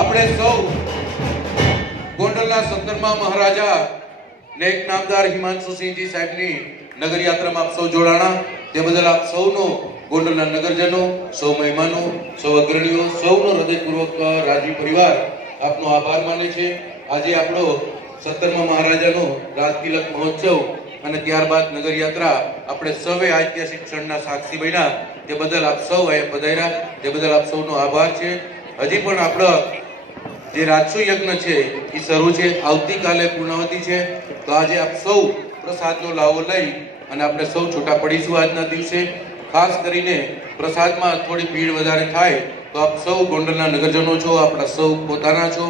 આપણે સૌ ગોંડલના 17મા મહારાજા ને એક નામદાર હિમાંશુસિંહજી સાહેબની નગર યાત્રામાં આપ સૌ જોડાણા, તે બદલ આપ સૌનો, ગોંડલના નગરજનો, સૌ મહેમાનો, સૌ અગ્રણીઓ, સૌનો હૃદયપૂર્વક રાજી પરિવાર આપનો આભાર માને છે। આજે આપણો 17મા મહારાજાનો રાજતિલક મહોત્સવ અને ત્યારબાદ નગર યાત્રા આપણે સૌએ ઐતિહાસિક ક્ષણના સાક્ષી બન્યા, તે બદલ આપ સૌ અહીંયા પધાર્યા, તે બદલ આપ સૌનો આભાર છે। હજી પણ આપણો જે રાજસુ યજ્ઞ છે એ શરૂ છે, આવતીકાલે પૂર્ણાવતી છે, તો આજે આપ સૌ પ્રસાદનો લાવો લઈ અને આપણે સૌ છૂટા પડીશું આજના દિવસે। ખાસ કરીને પ્રસાદમાં થોડી ભીડ વધારે થાય તો આપ સૌ ગોંડલના નગરજનો છો, આપણા સૌ પોતાના છો।